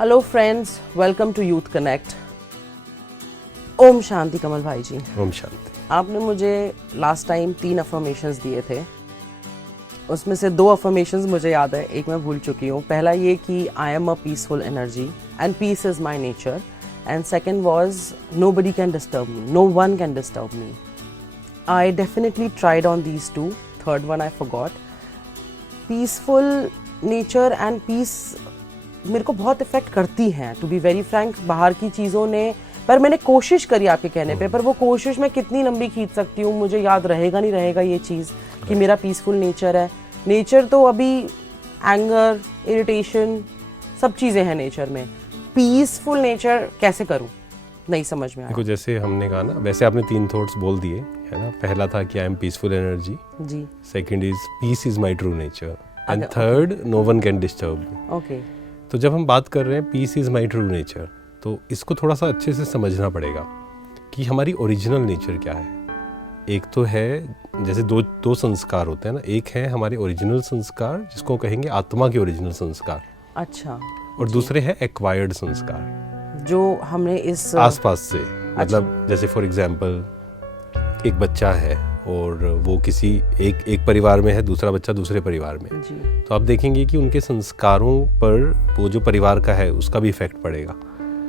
Hello friends, welcome to youth connect. ओम शांति कमल भाई जी। ओम शांति। आपने मुझे लास्ट टाइम 3 अफर्मेशंस दिए थे, उसमें से 2 अफर्मेशंस मुझे याद है, एक मैं भूल चुकी हूँ। पहला ये कि I am a peaceful energy and peace is my nature, and second was nobody can disturb me, no one can disturb me. I definitely tried on these 2. Third one I forgot. Peaceful nature and peace मेरे को बहुत effect करती हैं, to be very Frank. बाहर की चीज़ों ने, पर मैंने कोशिश करी आपके कहने पे, पर वो कोशिश मैं कितनी लंबी खींच सकती हूँ, मुझे याद रहेगा नहीं रहेगा ये चीज़ कि मेरा पीसफुल नेचर है। नेचर तो अभी एंगर, इरिटेशन, सब चीज़ें हैं नेचर में। पीसफुल नेचर कैसे करूँ, नहीं समझ में आया। देखो, जैसे हमने कहा ना, वैसे आपने 3 थॉट्स बोल दिए है ना। पहला था कि आई एम पीसफुल एनर्जी जी, second is peace is my true nature, and third no one can disturb me. Okay. तो जब हम बात कर रहे हैं peace is my true nature, तो इसको थोड़ा सा अच्छे से समझना पड़ेगा कि हमारी ओरिजिनल नेचर क्या है। एक तो है, जैसे दो संस्कार होते हैं ना, एक है हमारे ओरिजिनल संस्कार जिसको कहेंगे आत्मा के ओरिजिनल संस्कार, अच्छा, और दूसरे हैं एक्वायर्ड संस्कार जो हमने इस आसपास से। मतलब जैसे फॉर एग्जांपल एक बच्चा है और वो किसी एक परिवार में है, दूसरा बच्चा दूसरे परिवार में, जी, तो आप देखेंगे कि उनके संस्कारों पर वो जो परिवार का है उसका भी इफेक्ट पड़ेगा।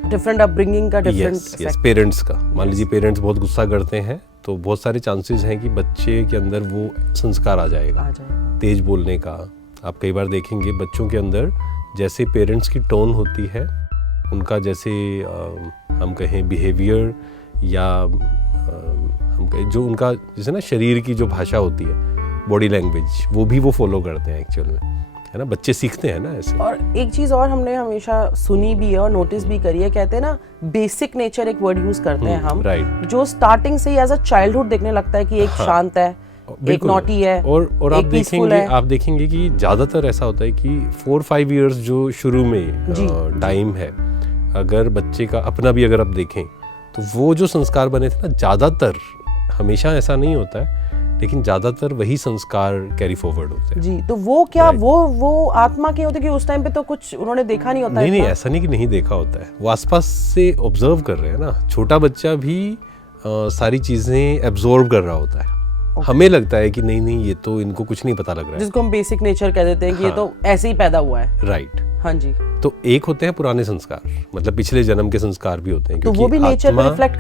डिफरेंट अपब्रिंगिंग का डिफरेंट यस, पेरेंट्स का। मान लीजिए पेरेंट्स बहुत गुस्सा करते हैं तो बहुत सारे चांसेस हैं कि बच्चे के अंदर वो संस्कार आ जाएगा तेज बोलने का। आप कई बार देखेंगे बच्चों के अंदर जैसे पेरेंट्स की टोन होती है, उनका जैसे हम कहें बिहेवियर, या हम कहें जो उनका जैसे ना शरीर की जो भाषा होती है, बॉडी लैंग्वेज, वो भी वो फॉलो करते हैं एक्चुअल में, है ना। बच्चे सीखते हैं ना ऐसे। और एक चीज और हमने हमेशा सुनी भी है और नोटिस भी करी है, कहते हैं ना बेसिक नेचर, एक वर्ड यूज करते हैं हम, राइट, जो स्टार्टिंग से ही एज अ चाइल्डहुड देखने लगता है कि एक शांत है, एक नॉटी है, और आप देखेंगे कि ज्यादातर ऐसा होता है कि 4-5 इयर्स जो शुरू में टाइम है, अगर बच्चे का अपना भी अगर आप देखें तो वो जो संस्कार बने थे ना, ज्यादातर, हमेशा ऐसा नहीं होता है लेकिन ज्यादातर वही संस्कार कैरी फॉरवर्ड होते हैं जी। तो वो क्या वो आत्मा के होते कि उस टाइम पे तो कुछ उन्होंने देखा नहीं होता है। नहीं, ऐसा नहीं कि नहीं देखा होता है, वो आसपास से ऑब्जर्व कर रहे हैं ना। छोटा बच्चा भी सारी चीजें एब्जॉर्ब कर रहा होता है। हमें लगता है कि नहीं ये तो इनको कुछ नहीं पता लग रहा है, जिसको हम बेसिक नेचर कह देते हैं कि ये तो ऐसे ही पैदा हुआ है। राइट, हाँ जी। तो एक होते हैं पुराने संस्कार, मतलब पिछले जन्म के संस्कार भी होते हैं, तो वो भी नेचर में रिफ्लेक्ट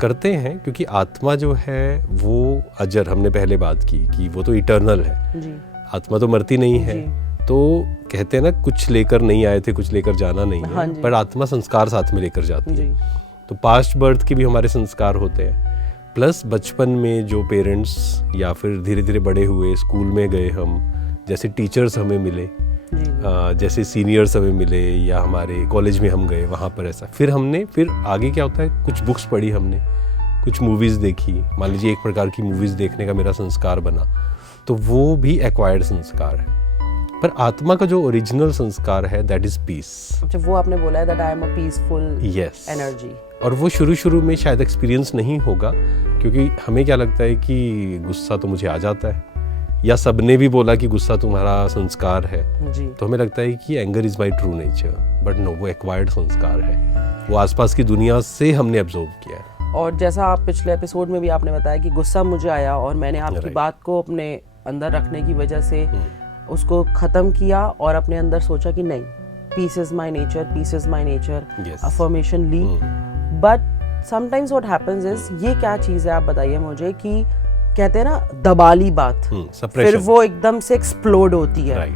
करते हैं क्योंकि आत्मा जो है वो अजर, हमने पहले बात की कि वो तो इटर्नल है जी। आत्मा तो मरती नहीं है। तो कहते हैं ना, कुछ लेकर नहीं आए थे, कुछ लेकर जाना नहीं है, पर आत्मा संस्कार साथ में लेकर जाती है। तो पास्ट बर्थ के भी हमारे संस्कार होते हैं, प्लस बचपन में जो पेरेंट्स, या फिर धीरे धीरे बड़े हुए, स्कूल में गए हम, जैसे टीचर्स हमें मिले, जैसे सीनियर्स हमें मिले, या हमारे कॉलेज में हम गए, वहाँ पर ऐसा। फिर आगे क्या होता है, कुछ बुक्स पढ़ी हमने, कुछ मूवीज़ देखी। मान लीजिए एक प्रकार की मूवीज़ देखने का मेरा संस्कार बना, तो वो भी एक्वायर्ड संस्कार है। पर आत्मा का जो ओरिजिनल संस्कार है, दैट इज पीस। अच्छा, वो आपने बोला है that I am a peaceful energy. और वो शुरू में शायद एक्सपीरियंस नहीं होगा, क्योंकि हमें क्या लगता है कि गुस्सा तो मुझे आ जाता है, या सबने भी बोला कि गुस्सा तुम्हारा संस्कार है जी। तो हमें लगता है कि anger is my true nature, but no, वो एक्वायर्ड संस्कार है, वो आसपास की दुनिया से हमने ऑब्जर्व किया है। और जैसा आप पिछले एपिसोड में भी आपने बताया कि गुस्सा मुझे आया और मैंने आपकी बात को अपने अंदर रखने की वजह से उसको खत्म किया और अपने अंदर सोचा कि नहीं, peace is my nature, peace is my nature, affirmation ली। But sometimes what happens is, ये क्या चीज़ है आप बताइए मुझे, कि कहते हैं ना दबाली बात, फिर वो एकदम से एक्सप्लोड होती है।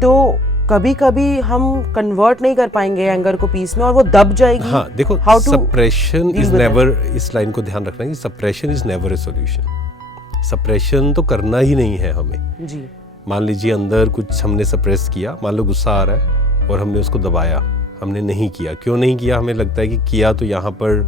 तो कभी कभी हम कन्वर्ट नहीं कर पाएंगे एंगर को पीस में और वो दब जाएगी। हाँ, देखो, सप्रेशन इज नेवर, इस लाइन को ध्यान रखना है कि suppression is never a solution. Suppression तो करना ही नहीं है हमें जी। मान लीजिए अंदर कुछ हमने सप्रेस किया, मान लो गुस्सा आ रहा है और हमने उसको दबाया, हमने नहीं किया। क्यों नहीं किया? हमें लगता है कि किया तो यहाँ पर,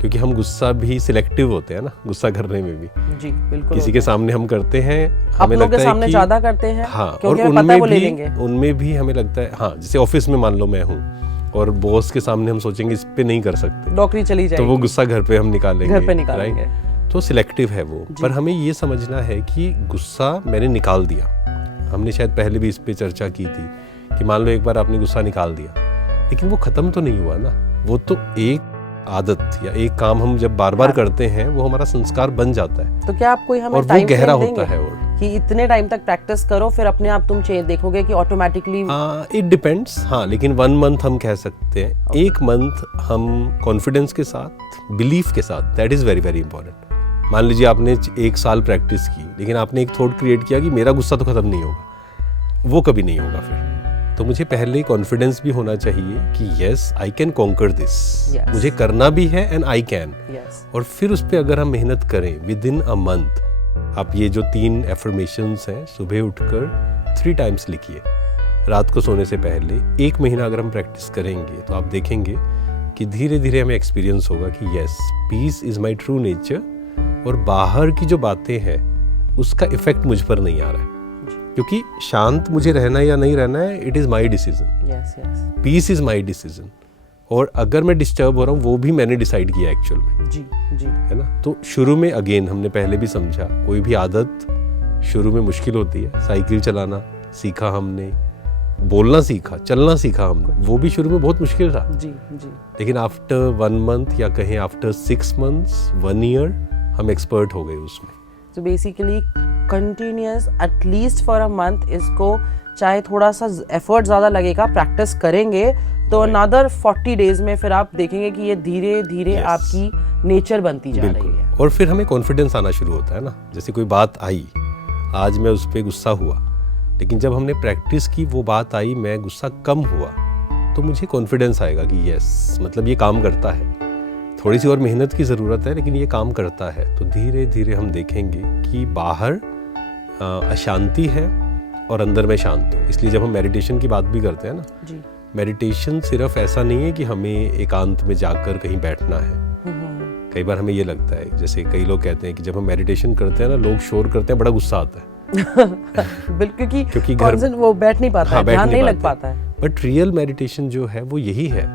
क्योंकि हम गुस्सा भी सिलेक्टिव होते हैं ना, गुस्सा करने में भी जी, बिल्कुल। किसी के सामने हम करते हैं, हमें लगता है कि ज्यादा करते हैं, हाँ, और उनमें भी हमें लगता है, हाँ, जैसे ऑफिस में मान लो मैं हूँ और बॉस के सामने हम सोचेंगे इस पे नहीं कर सकते, नौकरी चली जाएगी, तो वो गुस्सा घर पे हम निकालेंगे, घर पे निकालेंगे। तो सिलेक्टिव है वो। पर हमें ये समझना है कि गुस्सा मैंने निकाल दिया। हमने शायद पहले भी इस पे चर्चा की थी कि मान लो एक बार आपने गुस्सा निकाल दिया, लेकिन वो खत्म तो नहीं हुआ ना, वो तो एक आदत या एक काम हम जब बार बार करते हैं वो हमारा संस्कार बन जाता है। तो क्या आप कोई हमें और वो टाइम गहरा फ्रेम होता देंगे है और कि इतने टाइम तक प्रैक्टिस करो फिर अपने आप तुम चेंज देखोगे कि ऑटोमेटिकली? इट डिपेंड्स, हाँ, लेकिन 1 मंथ हम कह सकते हैं। एक मंथ हम कॉन्फिडेंस के साथ, बिलीफ के साथ, that is very very important. मान लीजिए आपने 1 साल प्रैक्टिस की लेकिन आपने एक थॉट क्रिएट किया कि मेरा गुस्सा तो खत्म नहीं होगा, वो कभी नहीं होगा फिर। तो मुझे पहले कॉन्फिडेंस भी होना चाहिए कि yes I can conquer this, मुझे करना भी है एंड आई कैन। और फिर उस पर अगर हम मेहनत करें विद इन अ मंथ, आप ये जो 3 एफर्मेशंस हैं, सुबह उठकर 3 टाइम्स लिखिए, रात को सोने से पहले 1 महीना अगर हम प्रैक्टिस करेंगे तो आप देखेंगे कि धीरे धीरे हमें एक्सपीरियंस होगा कि yes peace is my true nature, और बाहर की जो बातें हैं उसका इफेक्ट मुझ पर नहीं आ रहा है, क्योंकि शांत मुझे रहना या नहीं रहना है, it is my decision, peace is my decision. और अगर मैं डिस्टर्ब हो रहा हूँ वो भी मैंने डिसाइड किया एक्चुअल में, जी जी, है ना। तो शुरू में अगेन हमने पहले भी समझा, कोई भी आदत शुरू में मुश्किल होती है। साइकिल चलाना सीखा हमने, बोलना सीखा, चलना सीखा हमने, वो भी शुरू में बहुत मुश्किल था, जी जी। लेकिन आफ्टर 1 मंथ या कहें आफ्टर 6 मंथ्स, 1 ईयर, हम एक्सपर्ट हो गए उसमें। तो basically continuous at least for a month, इसको चाहे थोड़ा सा एफर्ट ज़्यादा लगेगा, प्रैक्टिस करेंगे तो अनदर 40 डेज में फिर आप देखेंगे कि ये धीरे धीरे आपकी नेचर बनती जा रही है। और फिर हमें कॉन्फिडेंस आना शुरू होता है ना। जैसे कोई बात आई, आज मैं उस पर गुस्सा हुआ, लेकिन जब हमने प्रैक्टिस की, वो बात आई, मैं गुस्सा कम हुआ, तो मुझे कॉन्फिडेंस आएगा कि यस मतलब ये काम करता है। थोड़ी सी और मेहनत की ज़रूरत है लेकिन ये काम करता है। तो धीरे धीरे हम देखेंगे कि बाहर अशांति है और अंदर में शांत हूँ। इसलिए जब हम मेडिटेशन की बात भी करते हैं ना जी, मेडिटेशन सिर्फ ऐसा नहीं है कि हमें एकांत में जाकर कहीं बैठना है। कई बार हमें ये लगता है, जैसे कई लोग कहते हैं कि जब हम मेडिटेशन करते हैं ना, लोग शोर करते हैं, बड़ा गुस्सा आता है बिल्कुल, क्योंकि घर वो बैठ नहीं पाता, हाँ, ध्यान नहीं लग पाता है। बट रियल मेडिटेशन जो है वो यही है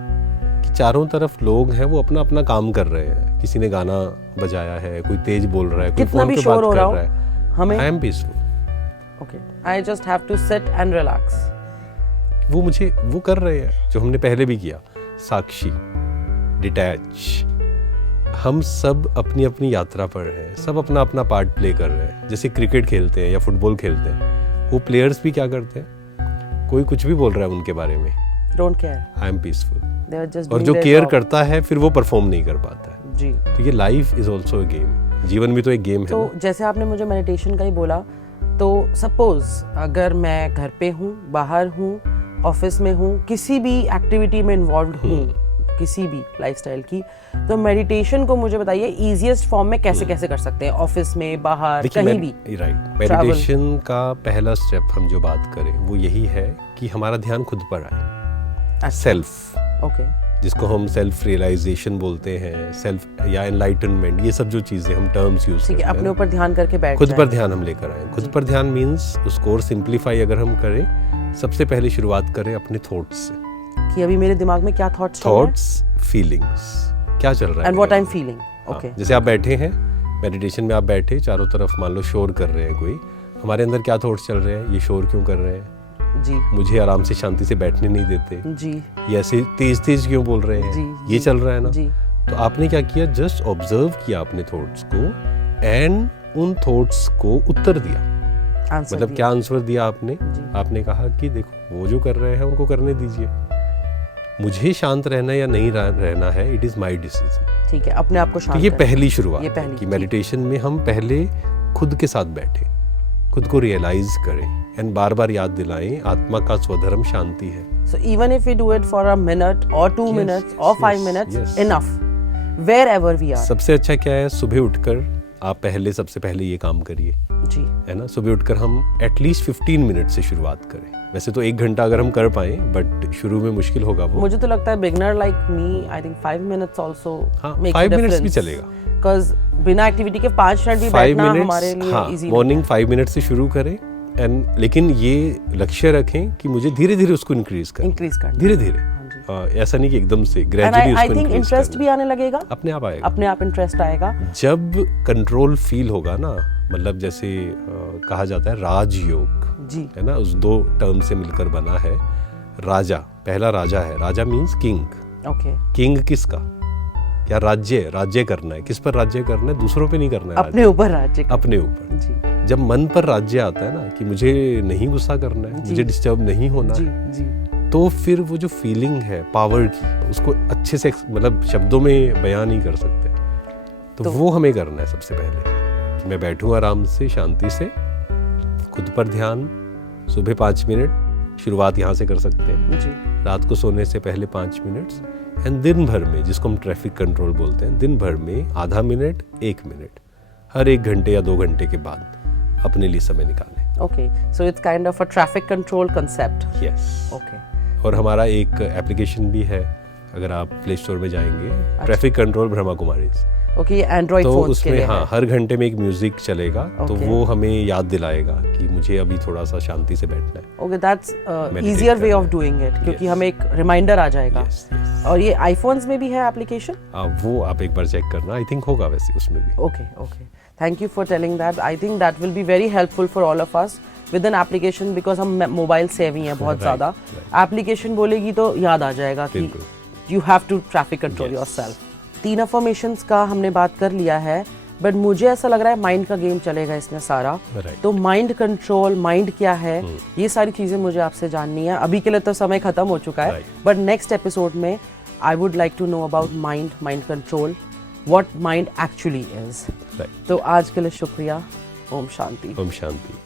कि चारों तरफ लोग हैं, वो अपना अपना काम कर रहे हैं। किसी ने गाना बजाया है, कोई तेज बोल रहा है, कोई कितना फोन भी पे शोर बात हो कर रहा हो, रहा है, हमें I am peaceful. Okay, I just have to sit and relax. वो कर रहे हैं जो हमने पहले भी किया, साक्षी, डिटैच। हम सब अपनी अपनी यात्रा पर हैं, सब अपना अपना पार्ट प्ले कर रहे हैं। जैसे क्रिकेट खेलते हैं या फुटबॉल खेलते हैं, वो प्लेयर्स भी क्या करते हैं, कोई कुछ भी बोल रहा है उनके बारे में, don't care, I am peaceful. और और जो केयर करता है फिर वो परफॉर्म नहीं कर पाता है जी। तो ये life is also a game, जीवन भी तो एक गेम है। तो जैसे आपने मुझे मेडिटेशन का ही बोला, तो सपोज अगर मैं घर पे हूँ, बाहर हूँ, ऑफिस में हूँ, किसी भी एक्टिविटी में इन्वॉल्व हूँ, किसी भी लाइफस्टाइल की, तो मेडिटेशन को मुझे बताइए इजीएस्ट फॉर्म में कैसे कैसे कर सकते हैं, ऑफिस में, बाहर, कहीं भी। राइट, मेडिटेशन का पहला स्टेप हम जो बात करें वो यही है कि हमारा ध्यान खुद पर आए, सेल्फ, ओके, जिसको हम सेल्फ रियलाइजेशन बोलते हैं, सेल्फ या एनलाइटनमेंट, ये सब जो चीजें हम टर्म्स यूज करते हैं, अपने ऊपर ध्यान करके बैठ खुद पर ध्यान हम लेकर आए। खुद पर ध्यान मीन्स उसको और सिंप्लीफाई अगर हम करें, सबसे पहले शुरुआत करें अपने थॉट्स से, कि अभी मेरे दिमाग में क्या थॉट्स, फीलिंग्स क्या चल रहा है, and what I am feeling. Okay, जैसे आप बैठे हैं मेडिटेशन में, आप बैठे, चारों तरफ मान लो शोर कर रहे हैं कोई, हमारे अंदर क्या थॉट्स चल रहे हैं, ये शोर क्यों कर रहे हैं जी, मुझे आराम से शांति से बैठने नहीं देते जी, ये ऐसे तेज तेज क्यों बोल रहे हैं जी, ये चल रहा है ना जी। तो आपने क्या किया, जस्ट ऑब्जर्व किया अपने थॉट्स को एंड उन थॉट्स को उत्तर दिया। मतलब क्या आंसर दिया आपने, आपने कहा कि देखो वो जो कर रहे हैं उनको करने दीजिए, मुझे शांत रहना या नहीं रहना है, इट इज माय डिसीजन। ठीक है, अपने आप को शांत। तो ये पहली शुरुआत है कि मेडिटेशन में हम पहले खुद के साथ बैठे, खुद को रियलाइज करें एंड बार बार याद दिलाएं आत्मा का स्वधर्म शांति है। So even if we do it for a minute or 2 minutes or 5 minutes, enough, wherever we are. सबसे अच्छा क्या है, सुबह उठकर आप सबसे पहले ये काम करिए जी, है ना। सुबह उठकर हम एटलीस्ट 15 मिनट से शुरुआत करें। वैसे तो 1 घंटा अगर हम कर पाए, बट शुरू में मुश्किल होगा वो। मुझे तो लगता है beginner like me, I think 5 minutes also make 5 minutes भी चलेगा, बिकॉज़ बिना एक्टिविटी के 5 मिनट भी बैठना हमारे लिए इजी। मॉर्निंग 5 मिनट से शुरू करें एंड लेकिन ये लक्ष्य रखें कि मुझे धीरे धीरे उसको इंक्रीज करना, धीरे धीरे, ऐसा नहीं कि एकदम से ग्रेजुअली उसको इंक्रीज करना। इंटरेस्ट भी आने लगेगा, अपने आप आएगा, अपने आप इंटरेस्ट आएगा जब कंट्रोल फील होगा ना। मतलब जैसे कहा जाता है राजयोग जी, है ना, उस 2 टर्म से मिलकर बना है। राजा पहला राजा है, राजा मीन्स किंग। ओके, किंग किसका, क्या राज्य, राज्य करना है, किस पर राज्य करना है, दूसरों पे नहीं करना है, अपने ऊपर राज्य करना। अपने ऊपर। जी जब मन पर राज्य आता है ना कि मुझे नहीं गुस्सा करना है, मुझे डिस्टर्ब नहीं होना जी है, जी तो फिर वो जो फीलिंग है पावर की, उसको अच्छे से मतलब शब्दों में बयान नहीं कर सकते। तो वो हमें करना है सबसे पहले कि मैं बैठूं आराम से, शांति से, खुद पर ध्यान। सुबह 5 मिनट शुरुआत यहाँ से कर सकते हैं, जी रात को सोने से पहले 5 मिनट, एंड दिन भर में, जिसको हम ट्रैफिक कंट्रोल बोलते हैं, दिन भर में आधा मिनट, 1 मिनट, हर 1 घंटे या 2 घंटे के बाद अपने लिए समय निकालें। Okay, so it's kind of a traffic control concept. Yes. Okay, और हमारा एक एप्लीकेशन भी है, अगर आप प्ले स्टोर में जाएंगे, traffic control Brahma Kumari, okay, ये एंड्रॉइड तो फोन्स के उसमें लिए हाँ है। हर घंटे में एक म्यूजिक चलेगा, तो Okay. वो हमें याद दिलाएगा कि मुझे अभी थोड़ा सा शांति से बैठना है। Okay, that's Meditate easier way करना ऑफ है। डूइंग इट, क्योंकि Yes. हमें एक रिमाइंडर आ जाएगा। Yes, yes. और ये आईफोन्स में भी है एप्लीकेशन? वो आप एक बार चेक करना, आई थिंक होगा वैसे उसमें भी। Okay okay, thank you for telling that. I think that will be very helpful for all of us with an application, because हम मोबाइल सेवी हैं बहुत Right, ज़्यादा। एप्लीकेशन बोलेगी तो याद आ जाएगा कि बिल्कुल। You have to traffic control Yes. Yourself. 3 affirmations का हमने बात कर लिया है, बट मुझे ऐसा लग रहा है माइंड का गेम चलेगा इसमें सारा। Right. तो माइंड कंट्रोल, माइंड क्या है, ये सारी चीज़ें मुझे आपसे जाननी है। अभी के लिए तो समय खत्म हो चुका है, Right. बट नेक्स्ट एपिसोड में I would like to know about mind, mind control, what mind actually is. Right. तो आज के लिए शुक्रिया। ओम शांति। ओम शांति।